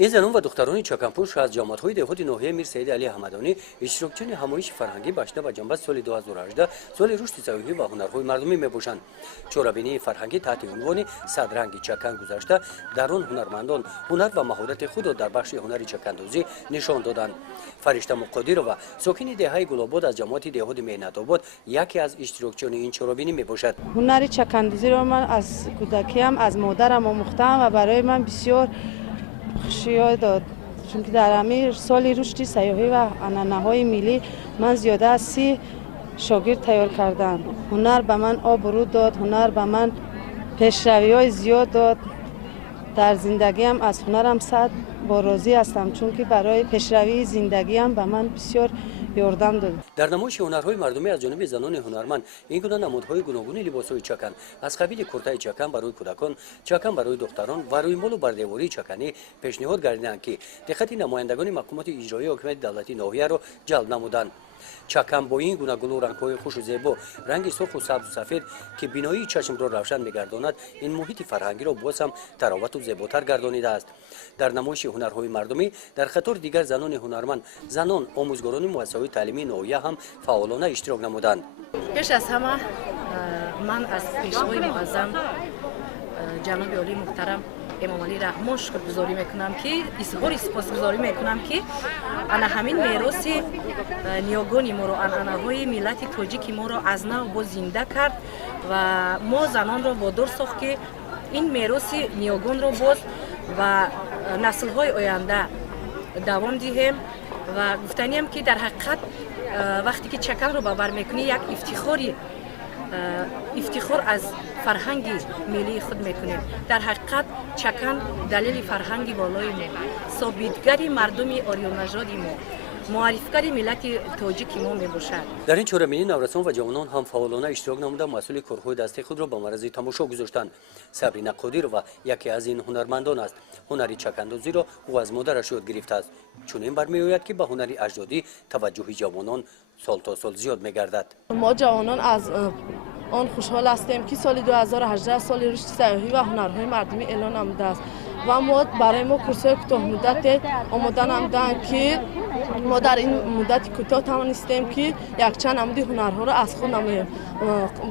این زنان و دختران چکانپوش از جامعه‌های دهات ناحیه میر سید علی حمدانی اشتراکچی همایش فرهنگی باشنه و جنبش سال 2018 سال رشد صحیحی و هنرهای مردمی میباشند. چورابینی فرهنگی تحت عنوان صدرنگ چکان گذاشته در آن هنرمندان هنر و مهارت خود را در بخش هنری چکاندوزی نشان دادند. فرشته مقادیر و ساکن دهه گلاباد از جماعت دهات مهنت آباد یکی از اشتراکچیان این چورابینی میباشد. هنر چکاندوزی را من از کودکیم از مادرم آموختم و برای من بسیار خوشی داد، چون که در همین سال رشد سیاحی و عنعنه‌های ملی من زیاده از 30 شاگرد تیار کردم. هنر به من آبرو داد، هنر به من پیشروی‌های زیاد داد. در زندگیم از هنرم صد با راضی هستم، چون که برای پیشروی زندگیم به من بسیار یاردم داد. در نمایش هنرهای مردمی از جانب زنان هنرمند این گونه نمادهای گوناگون لباسهای چکن از قبیل کرته چکن برای کودکان، چکن برای دختران و روی مال و بردهواری چکنی پیشنهاد گردیدند که دقت نمایندگان مقامات اجرایی حکومت دولتی ناحیه را جلب نمودند. چکن با این گونه گل و رنگ‌های خوش و زیبا، رنگ سرخ و سبز و سفید که بینایی چشم را روشن می‌گرداند، این محیط فرهنگی را باز هم تراوت و زیباتر گردانیده است. در نمایش هنرهای مردمی در قطار دیگر زنان هنرمند، زنان آموزگاران مؤسسه‌های تعلیمی ناحیه هم فعالانه اشتراک نمودند. پیش از همه من از پیشوای معظم جناب عالی محترم امام علی رحمان شکرگزاری میکنم که اظهار سپاسگزاری میکنم که انا همین میراث نیاگان ما رو، عنعنه‌های ملت تاجیک ما رو از نو باز زنده کرد و ما زنان را وادار ساخت که این میراث نیاگان رو باز و نسل‌های آینده دوام دهیم و گفتنیم که در حقیقت وقتی که چکن رو باور میکنی یک افتخار از فرهنگ ملی خود میکنیم. در حقیقت چکن دلیل فرهنگی بالای ما، ثابتگری مردم آریون نژاد ما، معرفی‌گر ملت تاجیک ما میباشد. در این چورابینی نورسان و جوانان هم فعالانه اشتراک نموده مسئول کارهای دستی خود را به معرض تماشا گذاشتند. صبرینا قادر و یکی از این هنرمندان است. هنری چکاندوزی را او از مادرش یاد گرفته است. چون این برمیآید که به هنری اجدادی توجه جوانان سال تا سال زیاد میگردد. ما جوانان از آن خوشحال هستیم که سال 2018 سال رشد سیاحی و هنرهای مردمی اعلان نموده است و ما برای ما کورس‌های کوتاه مدت آماده نمودند که ما در این مدت کوتاه توانستیم که یک چند نمود هنرها را از خود نماییم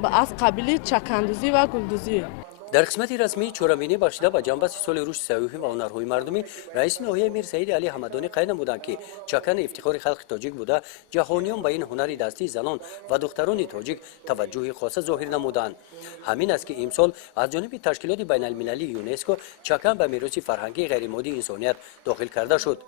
از قبیل چکاندوزی و گلدوزی. در قسمت رسمی چورابینی باشیده با جنبش سال رشد سیاحی و هنرهای مردمی رئیس ناحیه میر سید علی حمدانی قید نمودند که چکن افتخار خلق تاجیک بوده، جهانیان به این هنری دستی زنان و دختران تاجیک توجه خاص ظاهر نمودند. همین است که امسال از جانب تشکیلات بین المللی یونسکو چکن به میراث فرهنگی غیر مادی انسانیت داخل کرده شد.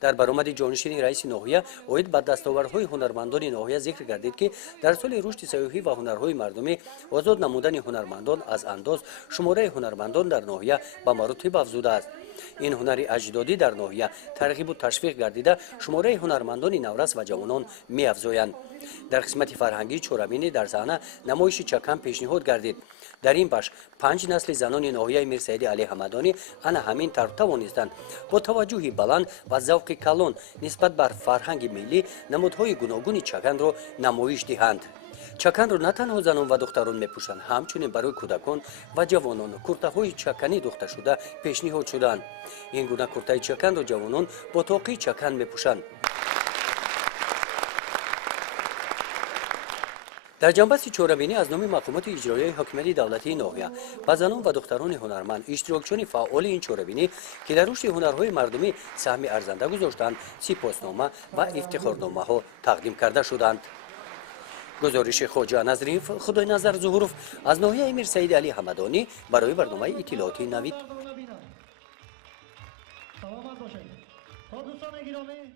در برآمد جانشین رئیس ناحیه اوید به دستاوردهای هنرمندان ناحیه ذکر گردید که در سال رشد سیاحی و هنرهای مردمی آزاد نمودن هنرمندان از انداز شماره هنرمندان در ناحیه به مراتب افزوده است. این هنری اجدادی در ناحیه ترغیب و تشویق گردیده شماره هنرمندان نورس و جوانان می‌افزایند. در قسمت فرهنگی چورابینی در صحنه نمایش چکن پیشنهاد گردید. در این بخش 5 نسل زنان ناحیه میر سید علی حمدانی انا همین طرف توانستند با توجهی بلند و ذوق کلان نسبت بر فرهنگ ملی نمادهای گوناگون چکن را نمایش دهند. چکن را نه تنها زنان و دختران میپوشند، همچنین برای کودکان و جوانان کرته‌های چکنی دوخته شده پیشنهاد شدند. این گونه کرته چکن را جوانان با طاقی چکن میپوشند. در جنبش چورابینی از نام مقامات اجرایی حکومت دولتی ناحیه و زنان و دختران هنرمند اشتراکچیان فعال این چورابینی که در رشد هنرهای مردمی سهم ارزنده گذاشتند سپاسنامه و افتخارنامه ها تقدیم کرده شدند. گزارش خواجه نظری خدای نظر ظهوروف از ناحیه میر سید علی حمدانی برای برنامه اطلاعاتی نوید. سلامت باشید. دوستان گرامی